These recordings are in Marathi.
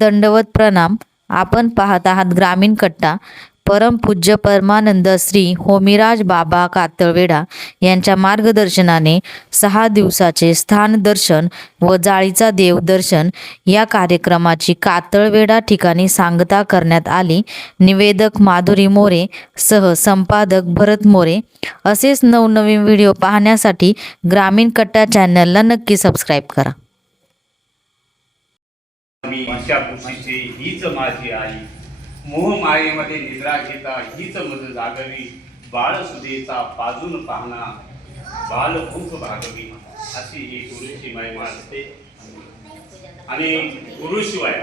दंडवत प्रणाम. आपण पाहत आहात ग्रामीण कट्टा. परमपूज्य परमानंद श्री होमिराज बाबा कातळवेडा यांच्या मार्गदर्शनाने सहा दिवसाचे स्थान दर्शन व जाळीचा देवदर्शन या कार्यक्रमाची कातळवेडा ठिकाणी सांगता करण्यात आली. निवेदक माधुरी मोरे सह संपादक भरत मोरे. असेच नवनवीन व्हिडिओ पाहण्यासाठी ग्रामीण कट्टा चॅनलला नक्की सबस्क्राईब करा. मी इच्छा हीच माझी आई. मोह मायेमध्ये निद्रा घेता हीच मज जागवी. बाळ सुदेचा पाजून पाहणा बाल भूक भागवी. अशी ही गुरुची महिमा असते आणि गुरुशिवाय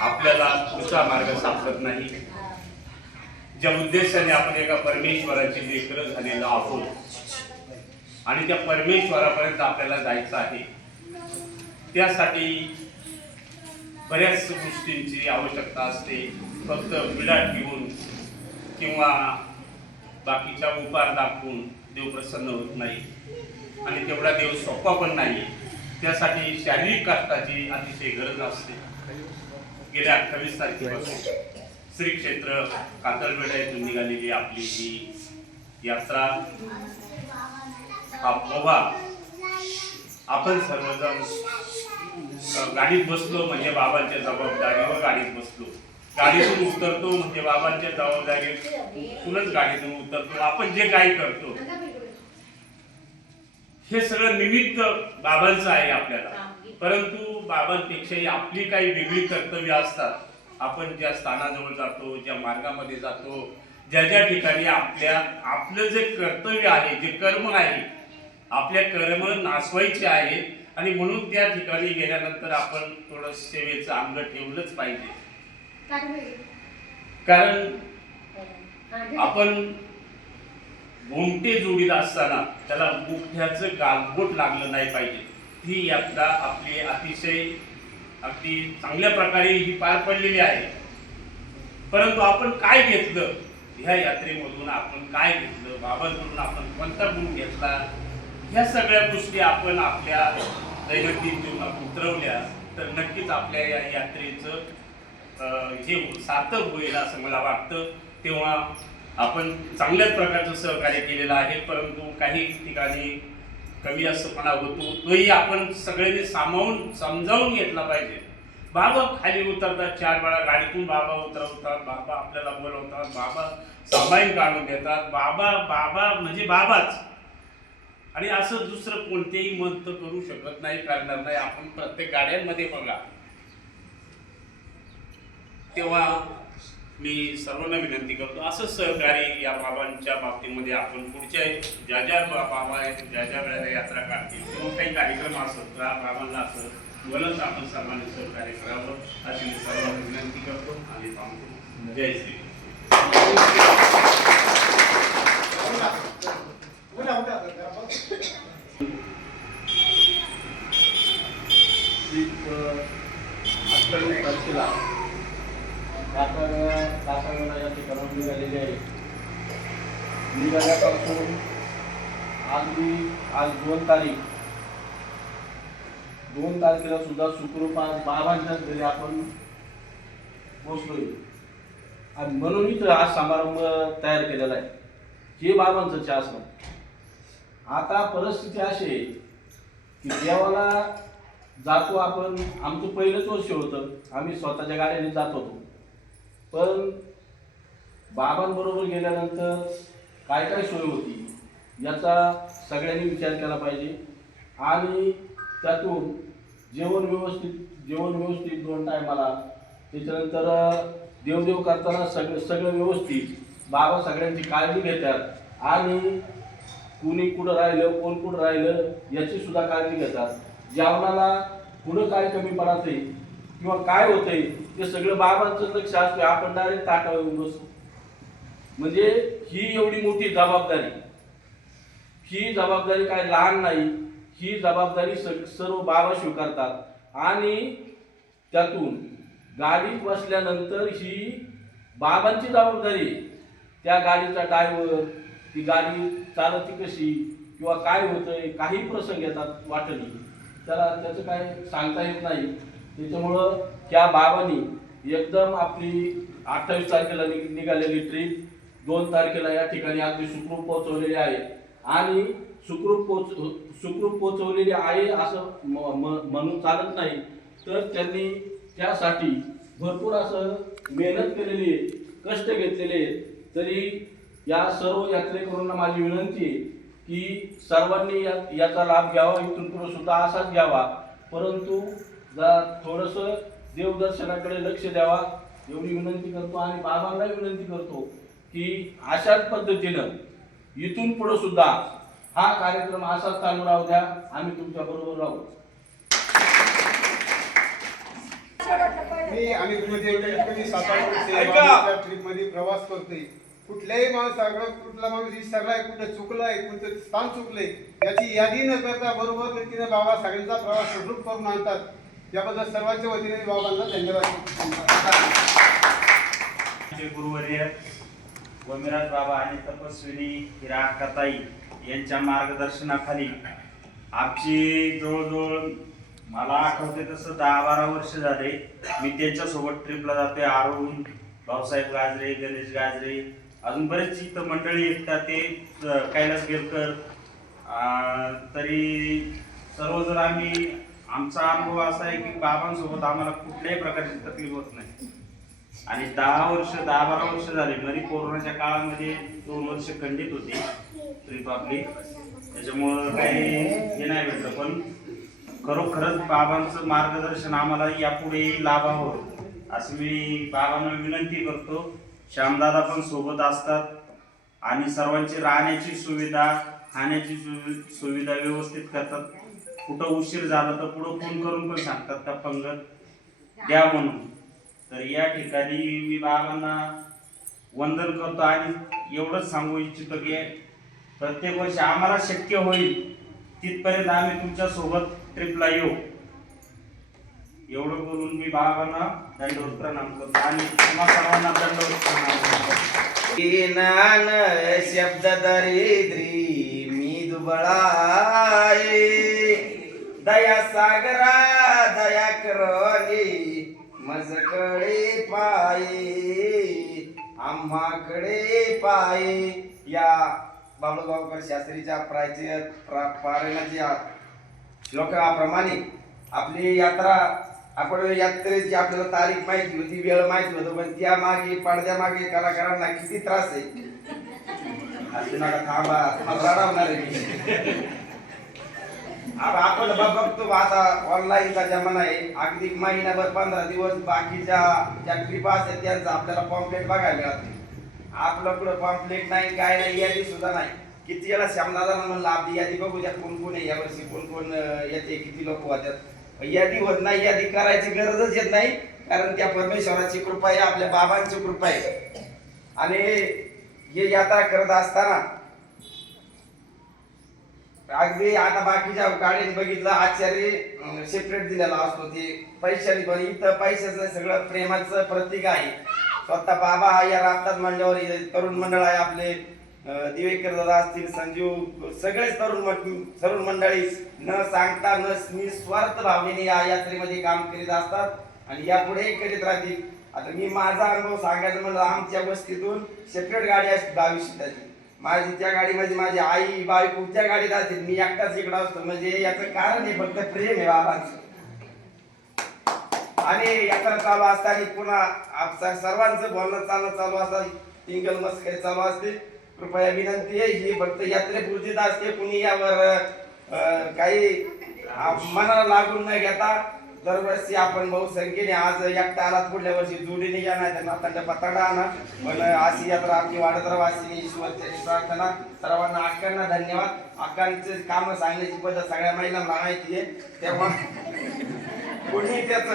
आपल्याला पुढचा मार्ग सापडत नाही. ज्या उद्देशाने आपण एका परमेश्वराची लेकर झालेलो आहोत आणि त्या परमेश्वरापर्यंत आपल्याला जायचं आहे त्यासाठी बऱ्याच गोष्टींची आवश्यकता असते. फक्त विडाट घेऊन किंवा बाकीच्या उपार दाखवून देव प्रसन्न होत नाही. आणि तेवढा देव सोपा पण नाही. त्यासाठी शारीरिक कष्टाची अतिशय गरज असते. गेल्या अठ्ठावीस तारखेपासून श्री क्षेत्र कातरवेडा येथून निघालेली आपली ही यात्रा हा पोहा आपण सर्वजण गाडीत बसलो म्हणजे बाबांच्या जबाबदारीवर गाडीत बसलो. गाडीतून उतरतो म्हणजे बाबांच्या जबाबदारीतूनच गाडीतून उतरतो. आपण जे काही करतो. हे सगळं निमित्त बाबांचं आहे आपल्याला. परंतु बाबांपेक्षाही आपली काही वेगळी कर्तव्य असतात. आपण ज्या स्थानाजवळ जातो ज्या मार्गामध्ये जातो ज्या ज्या ठिकाणी आपल्या आपलं जे कर्तव्य आहे जे कर्म आहे आपल्या कर्म नासवायचे आहेत आणि म्हणून त्या ठिकाणी गेल्यानंतर आपण थोडं सेवेचं अंग ठेवलंच पाहिजे. कारण आपण भोमटे जोडीत असताना त्याला मुठ्याचं गालबोट लागलं नाही पाहिजे. ही यात्रा आपली अतिशय अगदी चांगल्या प्रकारे ही पार पडलेली आहे. परंतु आपण काय घेतलं? ह्या यात्रेमधून आपण काय घेतलं? बाबांकडून आपण कोणता गुण घेतला? ह्या सगळ्या गोष्टी आपण आपल्या दैनंदिन जीवनात उतरवल्या तर नक्कीच आपल्या या यात्रेचं हे सार्थक होईल असं मला वाटतं. तेव्हा आपण चांगल्याच प्रकारचं सहकार्य केलेलं आहे परंतु काही ठिकाणी कमी जास्तपणा होतो. तोही आपण सगळ्यांनी सामावून समजावून घेतला पाहिजे. बाबा खाली उतरतात चार वेळा गाडीतून बाबा उतरवतात बाबा आपल्याला बोलवतात बाबा सामाईन काढून देतात बाबा बाबा म्हणजे बाबाच. आणि असं दुसरं कोणतेही मंत करू शकत नाही करणार नाही. आपण प्रत्येक गाड्यांमध्ये बघा. तेव्हा मी सर्वांना विनंती करतो असं सहकार्य या बाबांच्या बाबतीमध्ये आपण पुढच्या ज्या ज्या बा- बाबा आहेत ज्या ज्या वेळेला यात्रा काढतील किंवा काही कार्यक्रम असत त्या बाबांना असं बोलत आपण सर्वांनी सहकार्य करावं. अशी मी सर्वांना विनंती करतो आणि थांबतो. जय श्री अठ्ठावीस तारखेला कासारवेळा कासारवेळा या ठिकाणाहून निघालेले आहे निघाल्यापासून आज मी आज दोन तारीख. दोन तारखेला सुद्धा सुखरूपात बाबांच्याच घरी आपण पोचलोय आणि म्हणून इथं आज समारंभ तयार केलेला आहे. जे बाबांचं चहा आता परिस्थिती अशी आहे की देवाला जातो आपण आमचं पहिलंच वर्ष होतं. आम्ही स्वतःच्या गाड्याने जात होतो. पण बाबांबरोबर गेल्यानंतर काय काय सोय होती? याचा सगळ्यांनी विचार केला पाहिजे. आणि त्यातून जेवण व्यवस्थित जेवण व्यवस्थित दोन टायमाला त्याच्यानंतर देवदेव करताना सगळं सगळं व्यवस्थित. बाबा सगळ्यांची काळजी घेतात. आणि कुणी कुठं राहिलं कोण कुठं राहिलं याची सुद्धा काळजी घेतात. जेवणाला कुठं काय कमी पडते किंवा काय होतंय ते सगळं बाबांचं लक्ष असतं आपण डायरेक्ट ताटावर येऊन बसतो म्हणजे ही एवढी मोठी जबाबदारी. ही जबाबदारी काय लहान नाही ही जबाबदारी सर्व बाबा स्वीकारतात. आणि त्यातून गाडीत बसल्यानंतर ही बाबांची जबाबदारी आहे. त्या गाडीचा ड्रायव्हर ती गाडी चालती कशी किंवा काय होतंय काही प्रसंग येतात वाटणी. त्याला त्याचं काय सांगता येत नाही. त्याच्यामुळं त्या बाबांनी एकदम आपली अठ्ठावीस तारखेला निघालेली ट्रीप दोन तारखेला या ठिकाणी अगदी सुखरूप पोहोचवलेली आहे. आणि सुखरूप पोच सुखरूप पोचवलेली आहे असं म- म- म्हणून चालत नाही. तर त्यांनी त्यासाठी भरपूर असं मेहनत केलेली आहे कष्ट घेतलेले तरी या सर्व यात्रेकरूंना माझी विनंती आहे की सर्वांनी या याचा लाभ घ्यावा इथून पुढे सुद्धा असाच घ्यावा. परंतु जरा थोडंसं देवदर्शनाकडे लक्ष द्यावा. एवढी विनंती करतो आणि बाबांना विनंती करतो की अशाच पद्धतीनं इथून पुढे सुद्धा हा कार्यक्रम असाच चालू राहू द्या. आम्ही तुमच्या बरोबर राहू. मी आम्ही कमी सात आठ प्रवास करतोय. कुठल्याही माणसाकडं कुठला माणूस विसरलाय कुठं चुकलाय कुठं स्थान चुकलंय याची यादी न करता बरोबर रीतीने बाबा सगळ्यांचा प्रवास सुखरूप करून आणतात. याबद्दल सर्वांच्या वतीने बाबांना धन्यवाद गुरुवर्य गोमिराज बाबा आणि तपस्विनी हिरा कताई यांच्या मार्गदर्शनाखाली आमची जवळजवळ मला आठवते तसं दहा बारा वर्ष झाले मी त्यांच्यासोबत ट्रिपला जाते अरुण भाऊसाहेब गाजरे गणेश गाजरे अजून बरेच इथं मंडळी येतात ते कैलास गेलकर तरी सर्वजण आम्ही आमचा अनुभव असा आहे की बाबांसोबत आम्हाला कुठल्याही प्रकारची तकलीफ होत नाही. आणि दहा वर्ष दहा बारा वर्ष झाली मरी कोरोनाच्या काळामध्ये दोन वर्ष खंडित होती ट्रिप आपली त्याच्यामुळं काही हे नाही भेटलं पण खरोखरच बाबांचं मार्गदर्शन आम्हाला यापुढे लाभावं असं मी बाबांना विनंती करतो. श्यामदादा पण सोबत असतात आणि सर्वांची राहण्याची सुविधा खाण्याची सुविधा व्यवस्थित करतात. कुठं उशीर झाला तर पुढं फोन करून पण सांगतात का पंगत? द्या म्हणून. तर या ठिकाणी मी बाबांना वंदन करतो आणि एवढंच सांगू इच्छितो की प्रत्येक वर्षी आम्हाला शक्य होईल तिथपर्यंत आम्ही तुमच्यासोबत ट्रिपला येऊ. एवढं बोलून मी बाबांना दंडवत प्रणाम करतो आणि तुम्हा सर्वांना दंडवत प्रणाम करतो. शब्द दरिद्री मी दुबळा दया सागरा दया करोली मजकडे पायी आम्हाकडे पाये. या बाबूगावकर शास्त्रीच्या प्राच्या प्रा- पारायणाच्या श्लोकाप्रमाणे आपली यात्रा आपण यात्रेची आपल्याला तारीख माहिती होती वेळ माहिती होतो पण त्या मागे पडद्या मागे कलाकारांना किती त्रास आहे. असं नका थांबा मला रडवणार आहे मी. आपण बघतो आता ऑनलाईनचा जमाना आहे. अगदी महिनाभर पंधरा दिवस बाकीच्या ज्या ट्रिप असतात त्यांचं आपल्याला पॉम्पलेट बघायला मिळत नाही आपलं कुठं पॉम्पलेट नाही काय नाही यादी सुद्धा नाही. किती याला श्यामदादा म्हणलं आपली यादी बघू द्या कोण कोण आहे यावर्षी कोण कोण येते किती लोक होत्यात. यादी होत नाही यादी करायची गरजच येत नाही कारण त्या परमेश्वराची कृपा आहे आपल्या बाबांची कृपा आहे. आणि हे यात्रा करत असताना अगदी आता बाकीच्या गाडीत बघितलं आचार्य सेपरेट दिलेला असतो ते. पैशाने पण इथं पैशाचं सगळं प्रेमाचं प्रतीक आहे. स्वतः बाबा हा या राबतात म्हणल्यावर तरुण मंडळ आहे आपले. दिवेकर दादा असतील संजीव सगळेच तरुण तरुण मंडळी. न सांगता न निस्वार्थ भावनेने या यात्रेमध्ये काम करीत असतात आणि यापुढेही करीत राहतील. आता मी माझा अनुभव सांगायचं म्हणलं आमच्या वस्तीतून सेपरेट गाडी असते दहावी सीटाची माझी त्या गाडीमध्ये म्हणजे माझी आई बायको त्या गाडीत असतील. मी एकटाच इकडं असतो. म्हणजे याचं कारण आहे फक्त प्रेम आहे बाबांचं. आणि यात्रा चालू असताना पुन्हा आप- सर्वांचं बोलणं चालणं चालू असतात टिंगल मस्करी चालू असते. कृपया विनंती आहे ही फक्त यात्रेपुरतीच असते. कुणी यावर काही मनाला लागून न घेता दरवर्षी आपण बहुसंख्येने आज एकटा आलात पुढल्या वर्षी जोडीने या नाही तर नातांच्या पताडा आणा. पण अशी यात्रा आमची वाढत राहा अशी ईश्वरची प्रार्थना. सर्वांना अक्कांना धन्यवाद. अक्कांचे काम सांगण्याची पद्धत सगळ्या महिलांना माहिती आहे. तेव्हा कोणी त्याच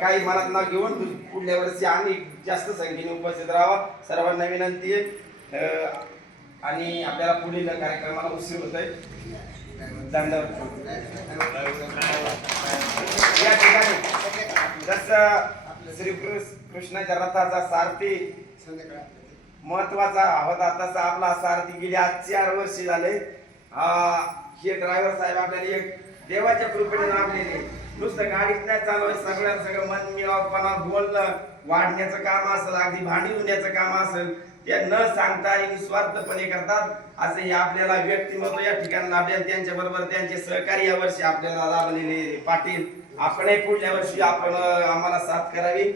काही मनात न घेऊन पुढल्या वर्षी आम्ही जास्त संख्येने उपस्थित राहावा. सर्वांना विनंती आहे. आणि आपल्याला पुढील कार्यक्रमाला उशीर होत आहे दंडवत या ठिकाणी जसं श्री कृष्णाच्या रथाचा सारथी महत्त्वाचा होता तसा आपला सारथी गेली आज चार वर्ष झाले. हे ड्रायव्हर साहेब आपल्याला एक देवाच्या कृपेने लाभलेले. नुसतं गाडीच नाही चालवायचं. सगळ्या सगळं मन मिळावपणा बोलणं वाढण्याचं काम असेल अगदी भांडी होण्याचं काम असेल ते न सांगता आणि निस्वार्थपणे करतात असं हे आपल्याला व्यक्तिमत्व या ठिकाणी लाभले. त्यांच्या बरोबर त्यांचे सहकारी या वर्षी आपल्याला लाभलेले पाटील. आपणही पुढल्या वर्षी आपण आम्हाला साथ करावी.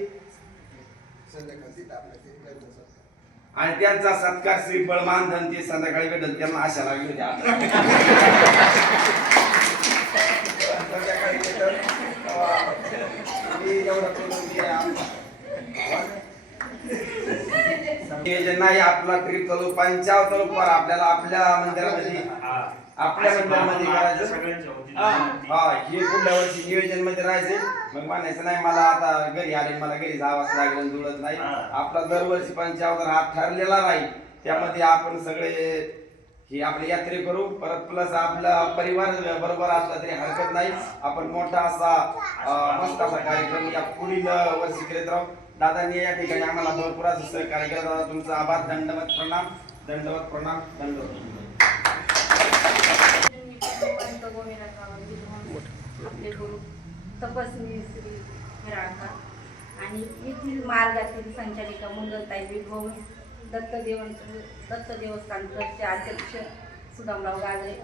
आणि त्यांचा सत्कार श्रीफळ मानधन ते संध्याकाळी भेटल. त्यांना आशा लागली होती आता. संध्याकाळी भेटल. नियोजन नाही आपला ट्रिप चालू पंचावन्न पर आपल्याला आपल्या मंदिरामध्ये. आपल्या मंदिरामध्ये करायचं. हा हे पुढल्या वर्षी नियोजनमध्ये राहायचे मग म्हणायचं नाही मला आता घरी आले मला घरी जावंच लागेल जुळत नाही. आपला दरवर्षी पंचावन्न हा ठरलेला राहील त्यामध्ये आपण सगळे हे आपले यात्रे करू परत प्लस आपला परिवार बरोबर असला तरी हरकत नाही आपण मोठा असा मस्त असा कार्यक्रम या पुढील वर्षी करीत राहू दादांनी या ठिकाणी आम्हाला भरपूर असं सहकार्य केलं. दादा तुमचा आभार. दंडवत प्रणाम. दंडवत प्रणाम. दंडवत आपले गुरु तपस्वी श्री हिराळकर आणि येथील मार्गातील संचालिका मुंगलताई विभव दत्त देवांचं दत्त देवस्थान ट्रस्टचे अध्यक्ष सुदामराव गाजरे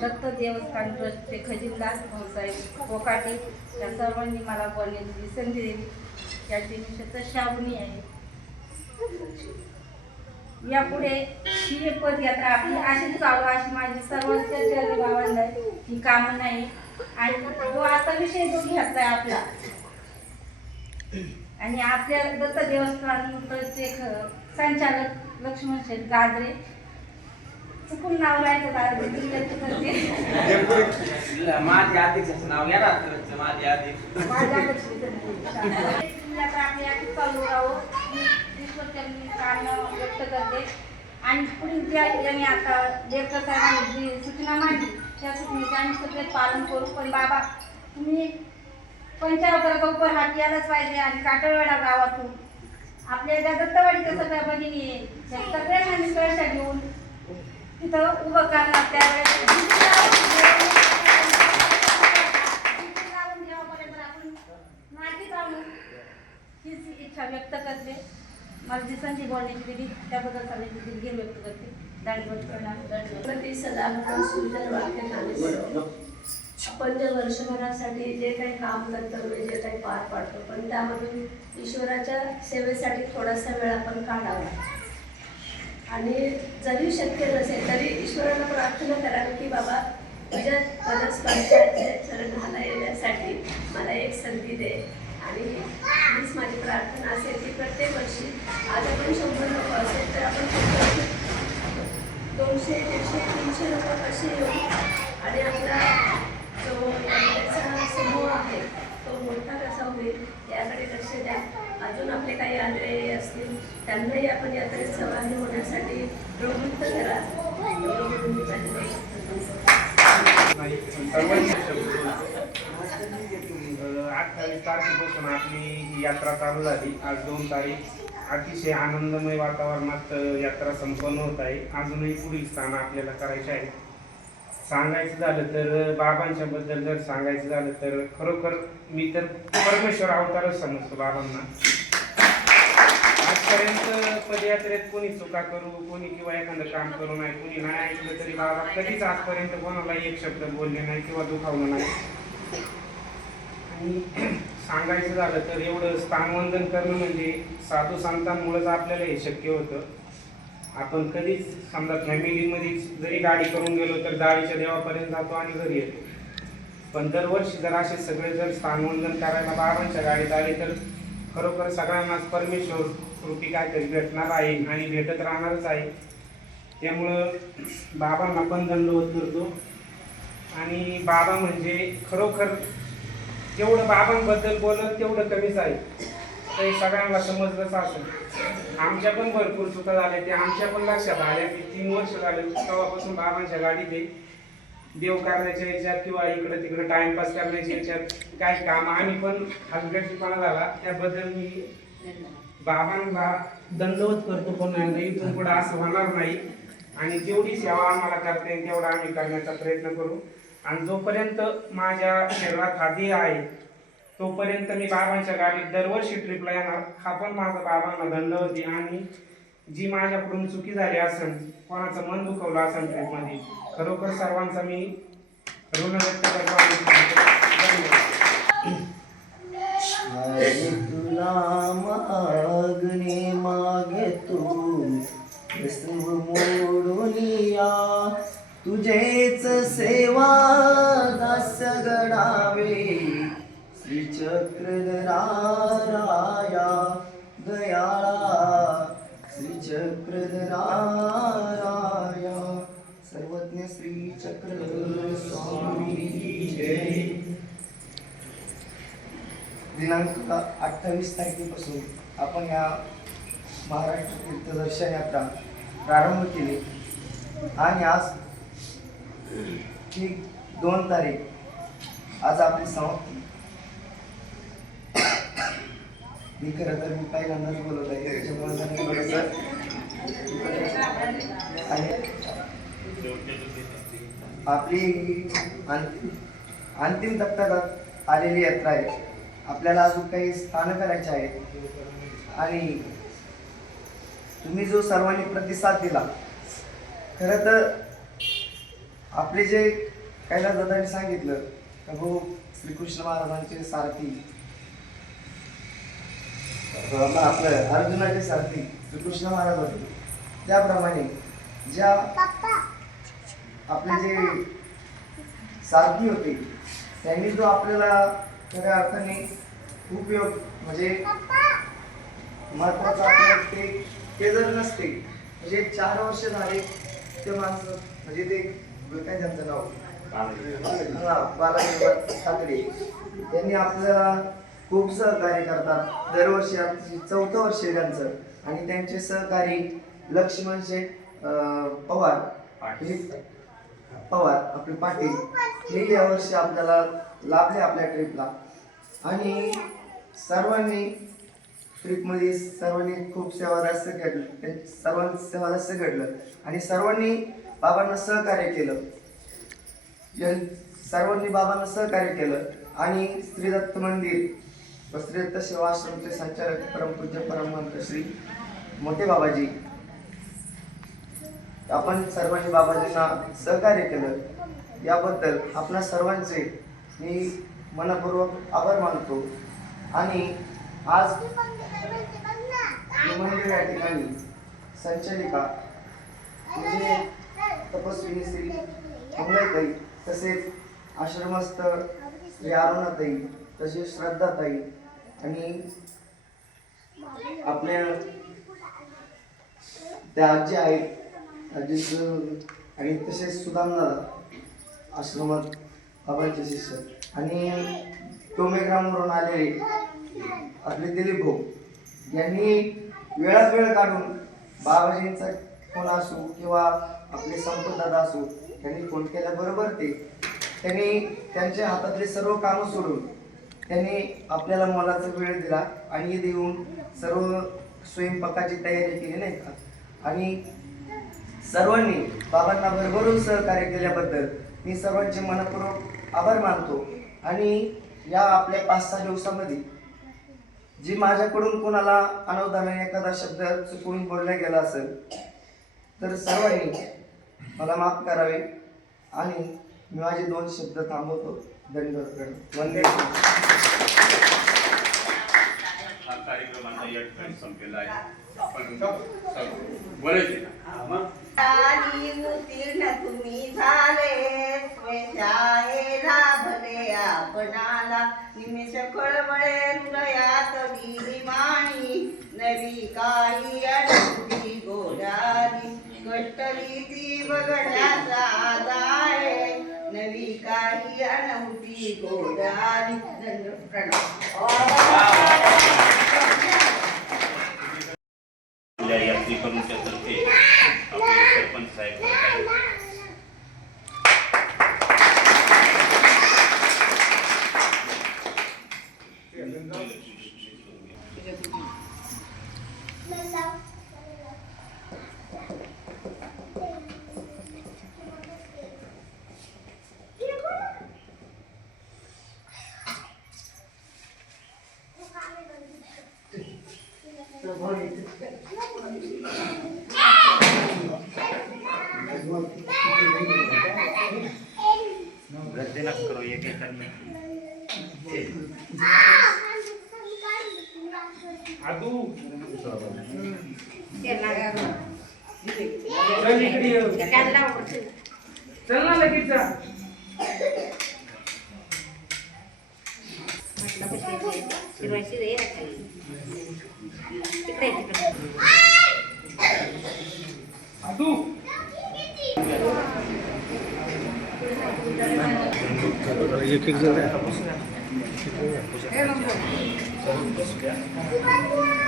दत्त देवस्थान ट्रस्टचे खजिनदार भाऊसाहेब कोकाटे या सर्वांनी मला बोलण्याची संधी दिली. याची मी शतशावनी आहे. यापुढे ही पदयात्रा आपली अशीच चालू अशी माझी सर्वांच्या भावांना ही कामना आहे आणि जो आता विषय जो घ्यायचा आहे आपला. आणि आपल्या दत्त देवस्थानचे ख- संचालक लक्ष्मण शेठ गाजरे चुकून नाव राहायचं दादा जिल्ह्याचं करते. माझे अध्यक्षाचं नाव घ्या ना माझे अध्यक्ष माझ्या आपली अशीच चालू राहो. मी ईश्वरचरणी काढणं व्यक्त करते. आणि पुढील ज्या यांनी आता देवकर साहेबांनी जी सूचना मांडली त्या सूचनेचे आम्ही सगळे पालन करू. पण बाबा तुम्ही पंचावताराचा उपर हात यायलाच पाहिजे आणि काटळवाडा गावातून. आपल्या ज्या दत्तवाडीच्या सगळ्या भगिनी आहे, त्या सगळ्यांना निष्कर्ष घेऊन तिथं उभं करणार. त्यावेळेस जिथे जाऊन जिथे जाऊन देवापर्यंत आपण नातीत आणू हीच इच्छा व्यक्त करते. मला जी संधी बोलण्याची दिली त्याबद्दल सगळ्यांची दिलगिरी व्यक्त करते. गणपती सदानंद सुंदर वाक्य आपण जे वर्षभरासाठी जे काही काम कर्तव्य जे काही पार पाडतो पण त्यामधून ईश्वराच्या सेवेसाठी थोडासा वेळ आपण काढावा. आणि जरी शक्य नसेल तरी ईश्वराला प्रार्थना करावी की बाबा तुझ्या पदस्पर्शाचे चरणाला येण्यासाठी मला एक संधी दे. आणि हीच माझी प्रार्थना असेल की प्रत्येक वर्षी आज आपण शंभर लोक असेल तर आपण दोनशे दीडशे तीनशे लोक कसे येऊ. आणि आपला जो यात्रेचा समूह आहे तो मोठा कसा होईल याकडे लक्ष द्या. अजून आपले काही आंधळे असतील त्यांनाही आपण यात्रेत सहभागी होण्यासाठी प्रवृत्त करा. एवढं म्हणून मी माझी अठ्ठावीस तारखेपासून आपली ही यात्रा चालू झाली. आज दोन तारीख. अतिशय आनंदमय वातावरणात यात्रा संपन्न होत आहे. अजूनही पुढील स्थान आपल्याला करायचे आहे. सांगायचं झालं तर बाबांच्या बद्दल जर सांगायचं झालं तर खरोखर मी तर परमेश्वर अवतारच समजतो बाबांना. आजपर्यंत पदयात्रेत कोणी चुका करू कोणी किंवा एखादं काम करू नये कोणी नाही ऐकलं तरी बाबा कधीच आजपर्यंत कोणाला एक शब्द बोलले नाही किंवा दुखावलं नाही. आणि सांगायचं झालं तर एवढं स्थानवंदन करणं म्हणजे साधू संतांमुळेच आपल्याला हे शक्य होतं. आपण कधीच समजा फॅमिलीमध्येच जरी गाडी करून गेलो तर गाडीच्या देवापर्यंत जातो आणि घरी येतो. पण दरवर्षी जर असे सगळे जर स्थानवंदन करायला बाबांच्या गाडीत आले तर खरोखर सगळ्यांनाच परमेश्वर कृपी काहीतरी भेटणार आहे आणि भेटत राहणारच आहे. त्यामुळं बाबांना पण दंडवत करतो. आणि बाबा म्हणजे खरोखर जेवढं बाबांबद्दल बोलत तेवढं कमीच आहे. ते सगळ्यांना समजलंच असेल. आमच्या पण भरपूर चुका झाल्या. ते आमच्या पण लक्षात आल्या. की तीन वर्ष झाले. तेव्हापासून बाबांच्या गाडीत देव करण्याच्या याच्यात किंवा इकडं तिकडं टाइमपास करण्याच्या याच्यात काही काम. आम्ही पण हलगर्जीपणा झाला. त्याबद्दल मी बाबांना दंडवत करतो पण इथून पुढे असं होणार नाही. आणि जेवढी सेवा आम्हाला करता येईल तेवढा आम्ही करण्याचा प्रयत्न करू. आणि जोपर्यंत माझ्या शरीरात हाती आहे तोपर्यंत मी बाबांच्या गाडीत दरवर्षी ट्रिपला येणार. हा पण माझा बाबांना धन्यवादी आणि जी माझ्याकडून चुकी झाली असेल कोणाचं मन दुखवलं असेल ट्रिपमध्ये खरोखर सर्वांचा मी ऋण व्यक्त करतो दास्य गणावे श्री चक्रधराया दयाळा। श्री सर्वज्ञ श्रीचक्र स्वामी जय। दिनांक अठ्ठावीस तारखेपासून आपण या महाराष्ट्र तीर्थदर्शन यात्रा प्रारंभ केली. आणि आज ही दोन तारीख आज आपली समाप्ती मी खरं तर मी पहिल्यांदाच बोलत आहे त्याच्यामुळे आपली अंतिम अंतिम टप्प्यात आलेली यात्रा आहे. आपल्याला अजून काही स्थान करायचे आहेत. आणि तुम्ही जो सर्वांनी प्रतिसाद दिला खरं तर आपले जे कैलास दादांनी सांगितलं प्रभू श्रीकृष्ण महाराजांचे सारथी. आपलं अर्जुनाचे सारथी श्रीकृष्ण महाराज होते त्याप्रमाणे ज्या आपले जे सारथी होते त्यांनी जो आपल्याला खऱ्या अर्थाने उपयोग म्हणजे महत्वाचं ते ते जर नसते. म्हणजे चार वर्ष झाले ते माणसं म्हणजे ते काय त्यांचं नाव हा, बालाजी ठाकरे. यांनी आपल्याला खूप सहकार्य करतात. दरवर्षी आमची चौथं वर्ष त्यांचं. आणि त्यांचे सहकारी लक्ष्मण शेठ पवार हे पवार आपले पाटील हे यावर्षी आपल्याला लाभले आपल्या ट्रिपला आणि सर्वांनी ट्रिपमध्ये सर्वांनी खूप सेवादास्य घडलं सर्वांनी सेवादास्य घडलं. आणि सर्वांनी बाबांना सहकार्य केलं. यं- सर्वांनी बाबांना सहकार्य केलं. आणि श्रीदत्त मंदिर व श्री सेवा आश्रमचे संचालक परमपूज्य परमहंत श्री मोठे बाबाजी. आपण सर्वांनी बाबाजींना सहकार्य केलं. याबद्दल आपणा सर्वांचे मी मनपूर्वक आभार मानतो. आणि आज मंदिर या ठिकाणी संचालिका म्हणजे तपस्विनी श्री कमलाताई तसेच आश्रमस्थ श्री अरुणाताई तसेच श्रद्धाताई आणि आपल्या त्या आजी आहेत आजी आणि तसेच सुदामदादा आश्रमात बाबांचे शिष्य. आणि टोमेग्रामवरून आलेले आपले दिलीप भाऊ यांनी वेळात वेळ काढून बाबाजींचा फोन असो किंवा आपले संपत असो त्यांनी फोन केल्याबरोबर ते. त्यांनी त्यांच्या हातातले सर्व कामं सोडून त्यांनी आपल्याला मोलाचा वेळ दिला आणि देऊन सर्व स्वयंपाकाची तयारी केली नाही का? आणि सर्वांनी बाबांना भरभरून सहकार्य केल्याबद्दल मी सर्वांचे मनपूर्वक आभार मानतो. आणि या आपल्या पाच सहा दिवसामध्ये जी माझ्याकडून कोणाला अनवधानाने एखादा शब्द चुकवून बोलला गेला असेल तर सर्वांनी मला माफ करावे. आणि मी माझे दोन शब्द थांबवतो. धन्यवाद वंदे. हा कार्यक्रम आता या ठिकाणी संपलेला आहे. आपण सर्व बोलायचे तुम्ही झाले. स्वशाळेला भले आपणाला. निमिष खळबळे हृदयात माणी नवी काही अनुभूती गोडारी कष्टरीती बघण्याचा आदाय नवी काही अनुभूती गोडारी धन्य आपले सरपंच साहेब Ya, pues ya. Ya, pues ya.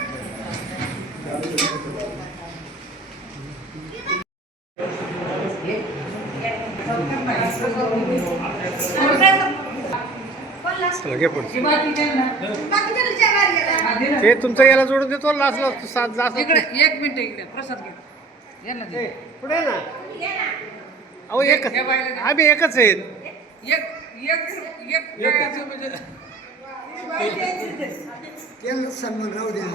लास्टला घे पण हे तुमचा याला जोडून देतो लास्ट लास्ट सात लास्ट इकडे एक मिनिट इकडे प्रसाद घे. पुढे ना. अहो एकच. आम्ही एकच आहे एक एक म्हणजे राहू द्या